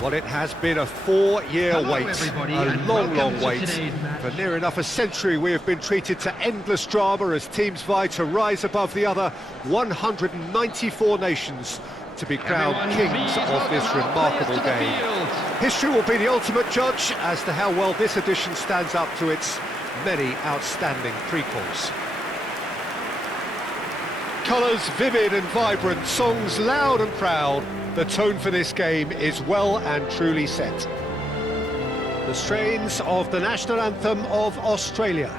Well, it has been a 4-year wait, everybody, a and long, welcome long to wait. today's match. For near enough a century, we have been treated to endless drama as teams vie to rise above the other 194 nations to be crowned Everyone, kings please of this welcome our players remarkable to the game. field. History will be the ultimate judge as to how well this edition stands up to its many outstanding prequels. Colours vivid and vibrant, songs loud and proud. The tone for this game is well and truly set. The strains of the national anthem of Australia.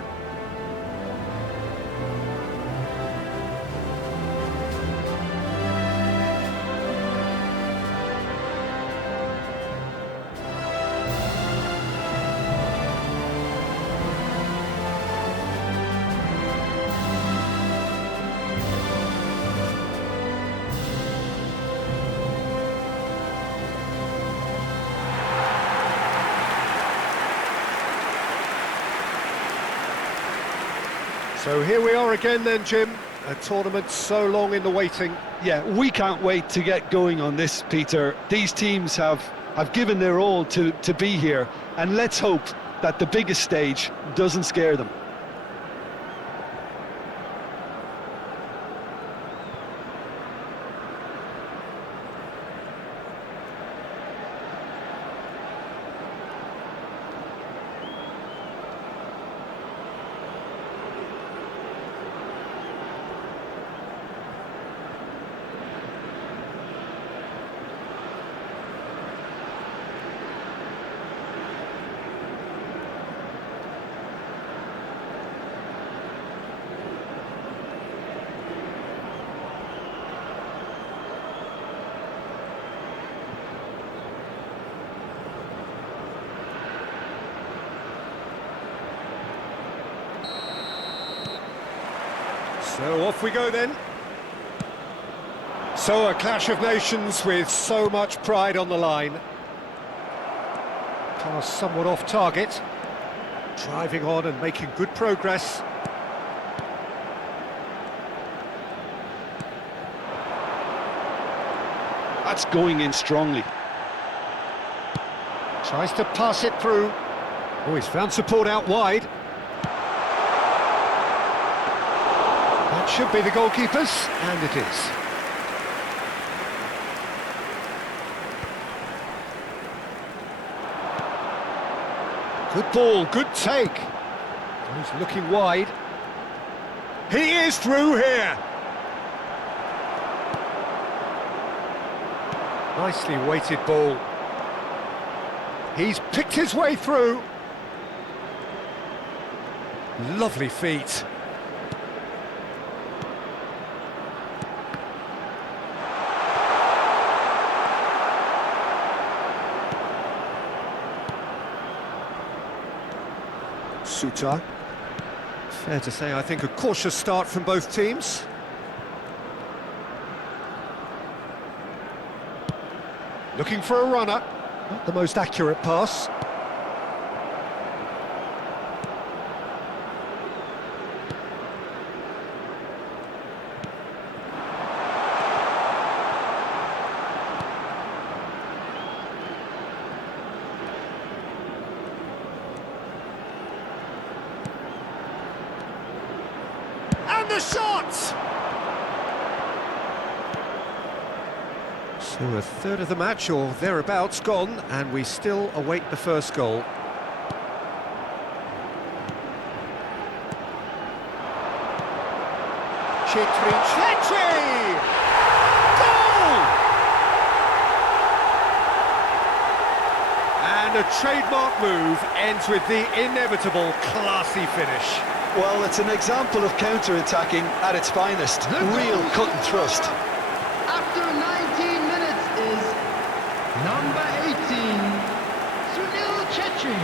So here we are again then, Jim. A tournament so long in the waiting. Yeah, we can't wait to get going on this, Peter. These teams have given their all to be here, and let's hope that the biggest stage doesn't scare them. So off we go then. So a clash of nations with so much pride on the line. Pass somewhat off target. Driving on and making good progress. That's going in strongly. Tries to pass it through. Oh, he's found support out wide. That should be the goalkeeper's, and it is. Good ball, good take. He's looking wide. He is through here. Nicely weighted ball. He's picked his way through. Lovely feet. Suter. Fair to say, I think, a cautious start from both teams. Looking for a runner. Not the most accurate pass. And the shot! So a third of the match, or thereabouts, gone, and we still await the first goal. Chetri! Goal! And a trademark move ends with the inevitable classy finish. Well, it's an example of counter-attacking at its finest. Real cut and thrust. After 19 minutes is number 18, Sunil Chetri.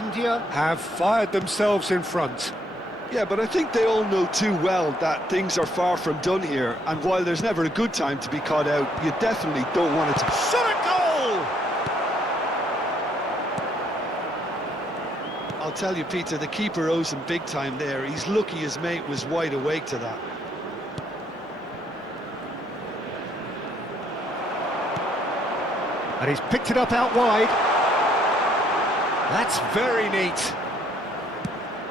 India have fired themselves in front. Yeah, but I think they all know too well that things are far from done here, and while there's never a good time to be caught out, you definitely don't want it to... Shot a goal! I'll tell you, Peter, the keeper owes him big time there. He's lucky his mate was wide awake to that. And he's picked it up out wide. That's very neat.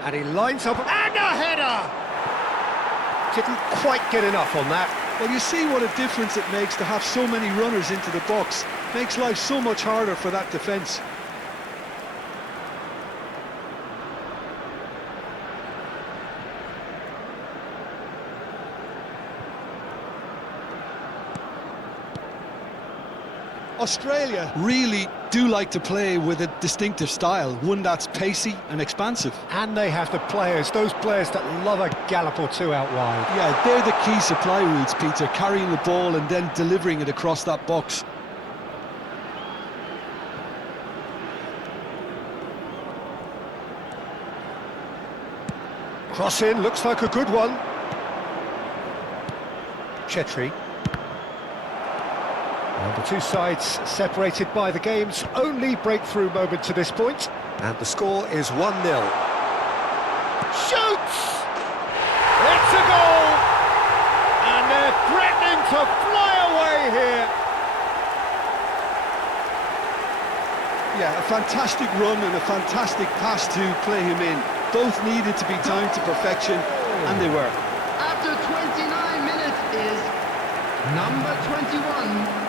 And he lines up, and a header! Didn't quite get enough on that. Well, you see what a difference it makes to have so many runners into the box. Makes life so much harder for that defence. Australia really do like to play with a distinctive style, one that's pacey and expansive. And they have the players, those players that love a gallop or two out wide. Yeah, they're the key supply routes, Peter, carrying the ball and then delivering it across that box. Cross in, looks like a good one. Chetri. And the two sides separated by the game's only breakthrough moment to this point. And the score is 1-0. Shoots! It's a goal! And they're threatening to fly away here. Yeah, a fantastic run and a fantastic pass to play him in. Both needed to be timed to perfection, and they were. After 29 minutes is number 21.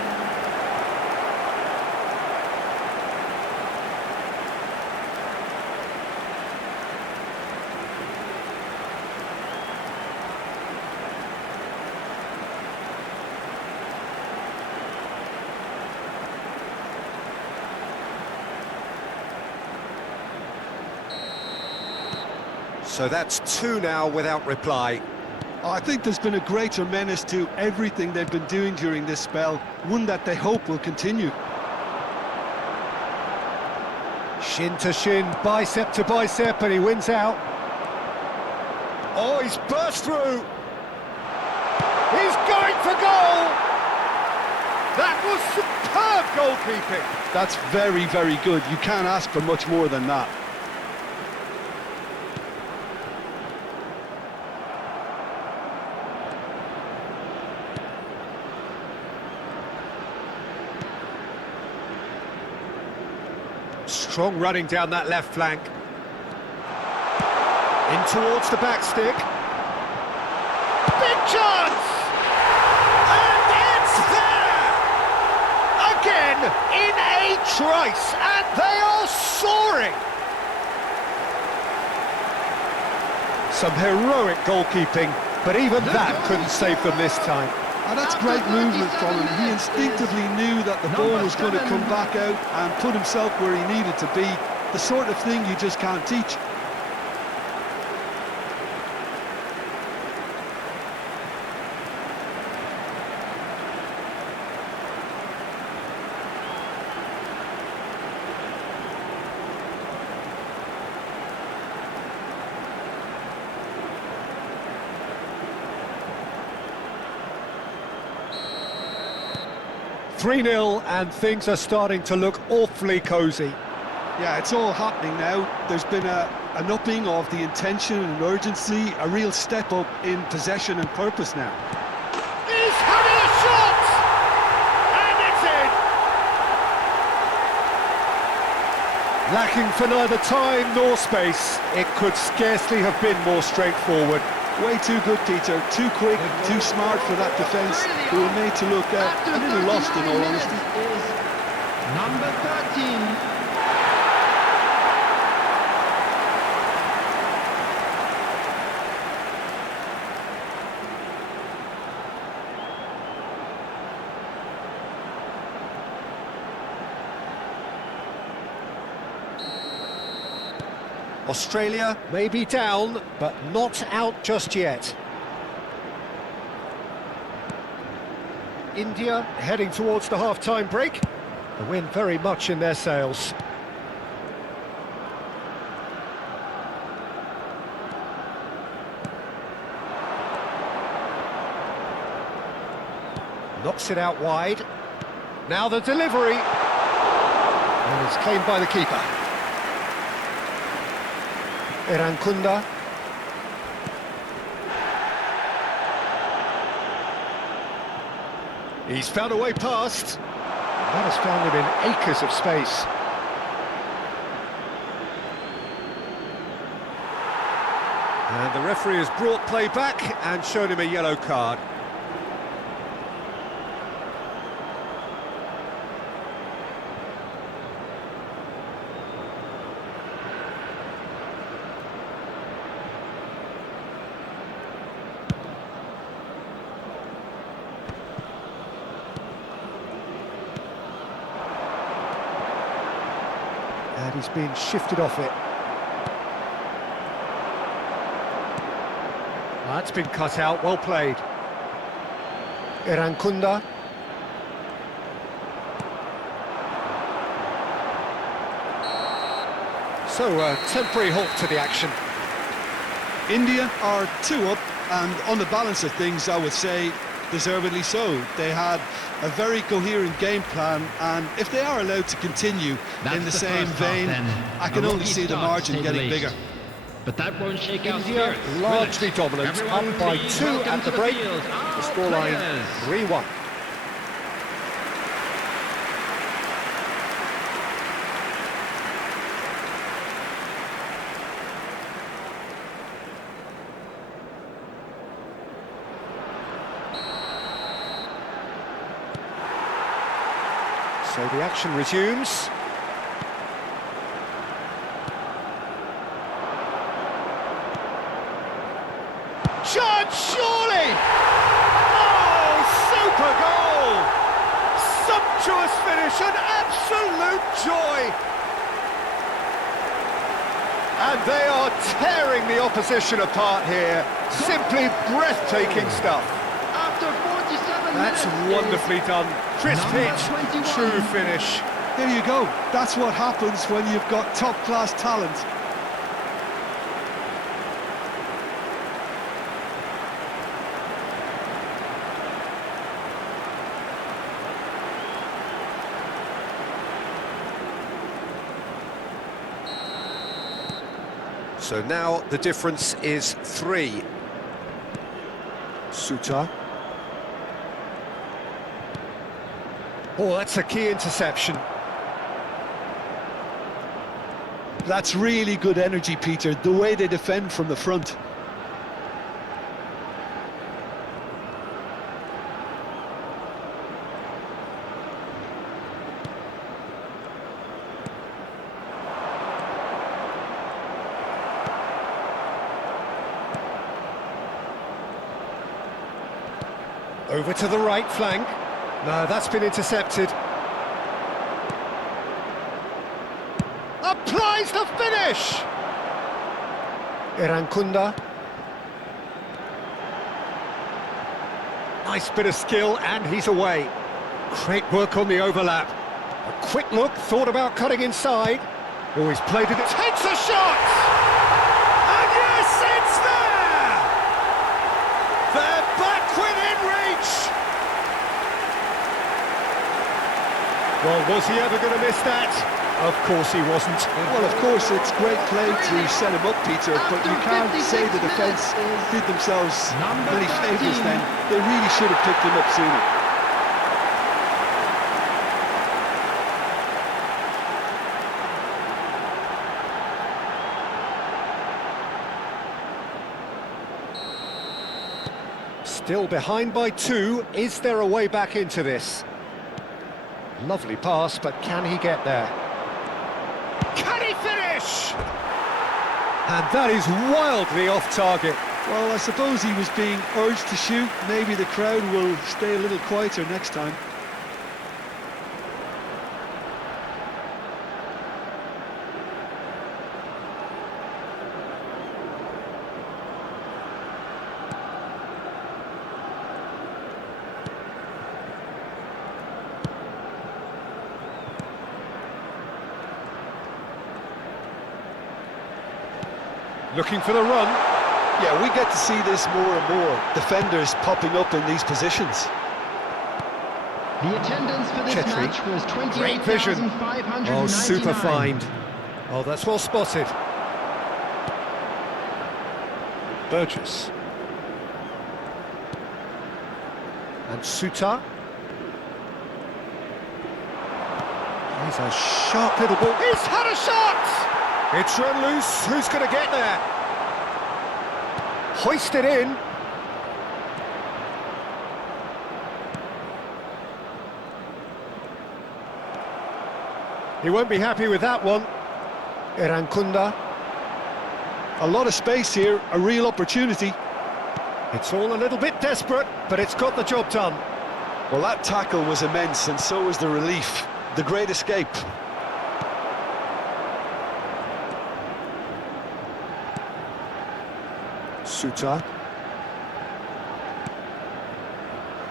So that's two now without reply. Oh, I think there's been a greater menace to everything they've been doing during this spell, one that they hope will continue. Shin to shin, bicep to bicep, and he wins out. Oh, he's burst through. He's going for goal. That was superb goalkeeping. That's very, very good. You can't ask for much more than that. Strong running down that left flank. In towards the back stick. Big chance! And it's there! Again, in a trice, and they are soaring! Some heroic goalkeeping, but even that couldn't save them this time. And that's great movement from him. He instinctively knew that the ball was going to come back out and put himself where he needed to be. The sort of thing you just can't teach. "3-0, and things are starting to look awfully cosy. Yeah, it's all happening now. There's been an upping of the intention and urgency, a real step up in possession and purpose now. He's having a shot! And it's in! Lacking for neither time nor space, it could scarcely have been more straightforward. Way too good, Peter. Too quick, too smart for that defence, who were made to look a little lost, in all honesty. Is number 13. Australia may be down, but not out just yet. India heading towards the half-time break. The wind very much in their sails. Knocks it out wide. Now the delivery. And it's claimed by the keeper. Erankunda. He's found a way past. That has found him in acres of space. And the referee has brought play back and shown him a yellow card. And he's been shifted off it. That's been cut out, well played. Erankunda. So, a temporary halt to the action. India are 2 up, and on the balance of things, I would say deservedly so. They had a very coherent game plan, and if they are allowed to continue in the same vein, I can only see the margin getting bigger. But that won't shake our India spirits. largely dominant, up by 2 at the break. The scoreline 3-1. So the action resumes. Chance, surely! Oh, super goal! Sumptuous finish, an absolute joy! And they are tearing the opposition apart here. Simply breathtaking stuff. After 47 That's minutes wonderfully done. Crisp number hit, 21. true finish. There you go. That's what happens when you've got top-class talent. So now the difference is 3. Suta. Oh, that's a key interception. That's really good energy, Peter, the way they defend from the front. Over to the right flank. No, that's been intercepted. Applies the finish! Erankunda. Nice bit of skill, and he's away. Great work on the overlap. A quick look, thought about cutting inside. Oh, he's played it, takes a shot! And yes, it's there! They're back within reach! Well, was he ever going to miss that? Of course he wasn't. Well, of course, it's great play to set him up, Peter, but you can't say the defence did themselves many favours then. They really should have picked him up sooner. Still behind by 2. Is there a way back into this? Lovely pass, but can he get there? Can he finish? And that is wildly off target. Well, I suppose he was being urged to shoot. Maybe the crowd will stay a little quieter next time. Looking for the run. Yeah, we get to see this more and more. Defenders popping up in these positions. The attendance for this Chetri. match was Great vision. 28,599. Oh, super find. Oh, that's well spotted. Burgess. And Suta. He's a sharp little ball. He's had a shot! It's run loose. Who's going to get there? Hoist it in. He won't be happy with that one. Irankunda. A lot of space here, a real opportunity. It's all a little bit desperate, but it's got the job done. Well, that tackle was immense, and so was the relief. The great escape. Suta.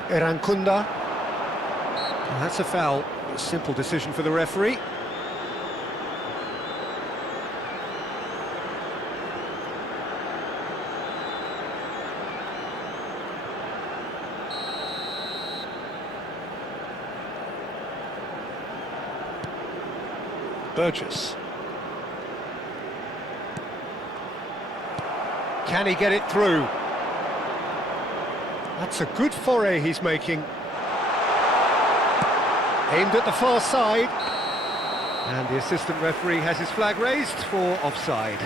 Irankunda. That's a foul. A simple decision for the referee. Burgess. Can he get it through? That's a good foray he's making. Aimed at the far side. And the assistant referee has his flag raised for offside.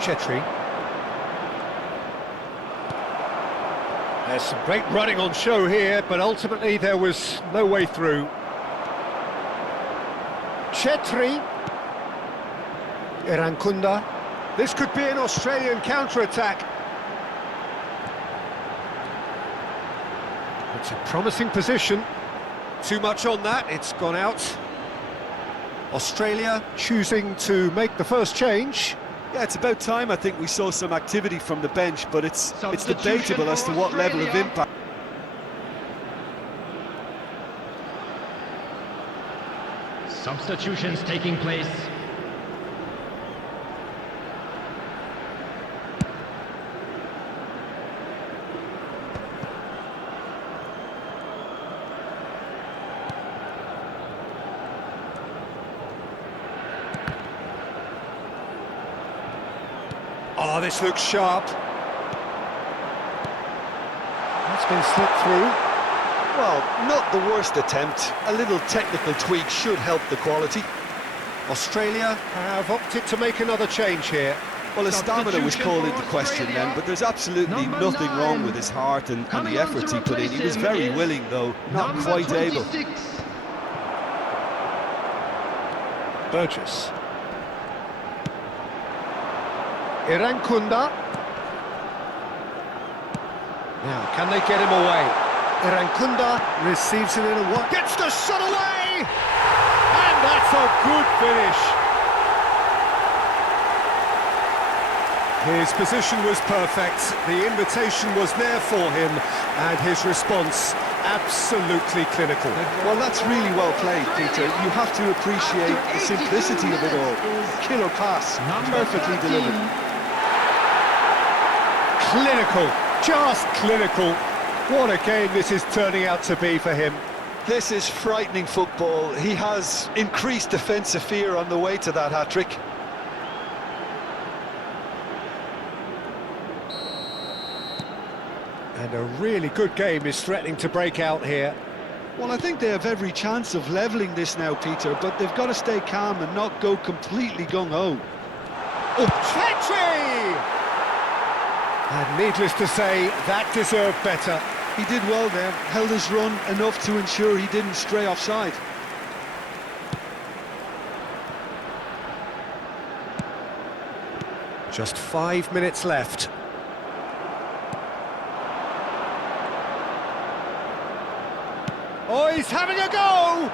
Chetri. There's some great running on show here, but ultimately there was no way through. Chetri. Irankunda. This could be an Australian counter-attack. It's a promising position. Too much on that, it's gone out. Australia choosing to make the first change. Yeah, it's about time I think we saw some activity from the bench, but it's Substitution debatable as to for what level of Australia. impact. Substitutions taking place. Oh, this looks sharp. That's been slipped through. Well, not the worst attempt. A little technical tweak should help the quality. Australia have opted to make another change here. Well, his stamina was Substitution called for into question Australia. then, but there's absolutely Number nothing wrong 9. with his heart and the Coming on effort to he put in. replace He was him very is willing, though, not number quite able. 26. Burgess. Irankunda. Now, can they get him away? Irankunda receives it in a what? Gets the shot away! And that's a good finish. His position was perfect, the invitation was there for him, and his response absolutely clinical. Well, that's really well played, Peter. You have to appreciate the simplicity of it all. Killer pass, perfectly 13. delivered. Clinical, just clinical. What a game this is turning out to be for him. This is frightening football. He has increased defensive fear on the way to that hat-trick. And a really good game is threatening to break out here. Well, I think they have every chance of levelling this now, Peter, but they've got to stay calm and not go completely gung-ho. Oh, Chetri! And needless to say, that deserved better. He did well there, held his run enough to ensure he didn't stray offside. Just 5 minutes left. Oh, he's having a go!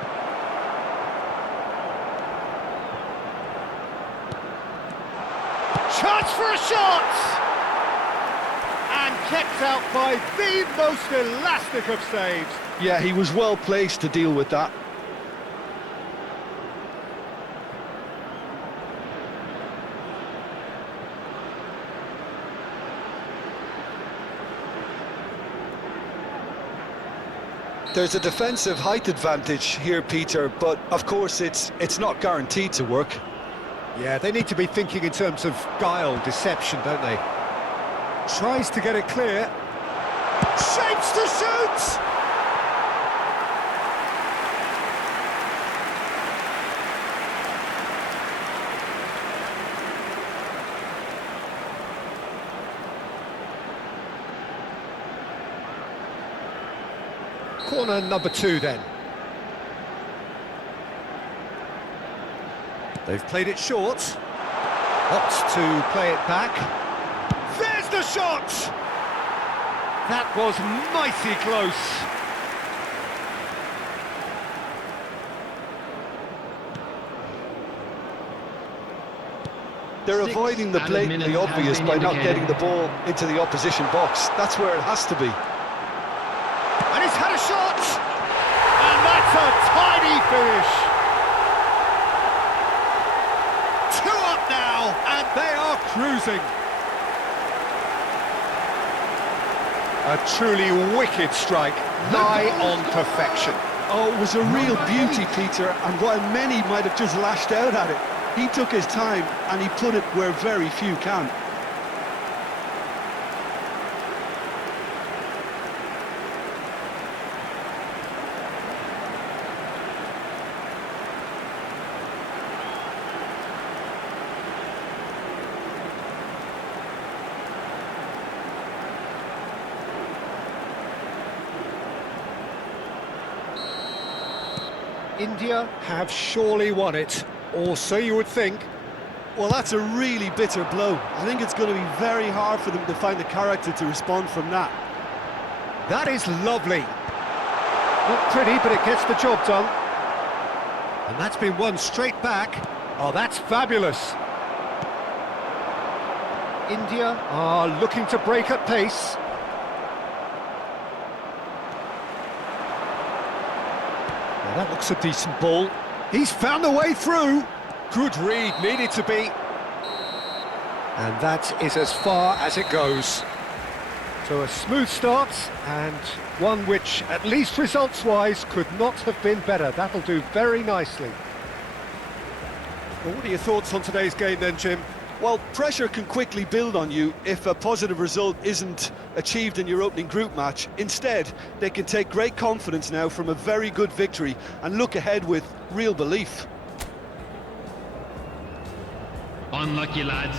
Starts for a shot! And kept out by the most elastic of saves. Yeah, he was well placed to deal with that. There's a defensive height advantage here, Peter, but of course it's not guaranteed to work. Yeah, they need to be thinking in terms of guile, deception, don't they? Tries to get it clear. Shapes to shoot! Corner number 2 then. They've played it short. Opts to play it back. There's the shot! That was mighty close. They're avoiding the blatantly obvious by not getting the ball into the opposition box. That's where it has to be. And he's had a shot! And that's a tidy finish! 2 up now, and they are cruising. A truly wicked strike, nigh on perfection. Oh, it was a real beauty, Peter, and while many might have just lashed out at it, he took his time and he put it where very few can. India have surely won it, or so you would think. Well, that's a really bitter blow. I think it's going to be very hard for them to find the character to respond from that. That is lovely. Not pretty, but it gets the job done. And that's been won straight back. Oh, that's fabulous. India are looking to break at pace. Well, that looks a decent ball. He's found a way through. Good read, needed to be. And that is as far as it goes. So a smooth start, and one which, at least results-wise, could not have been better. That'll do very nicely. Well, what are your thoughts on today's game then, Jim? Well, pressure can quickly build on you if a positive result isn't achieved in your opening group match. Instead, they can take great confidence now from a very good victory and look ahead with real belief. Unlucky, lads.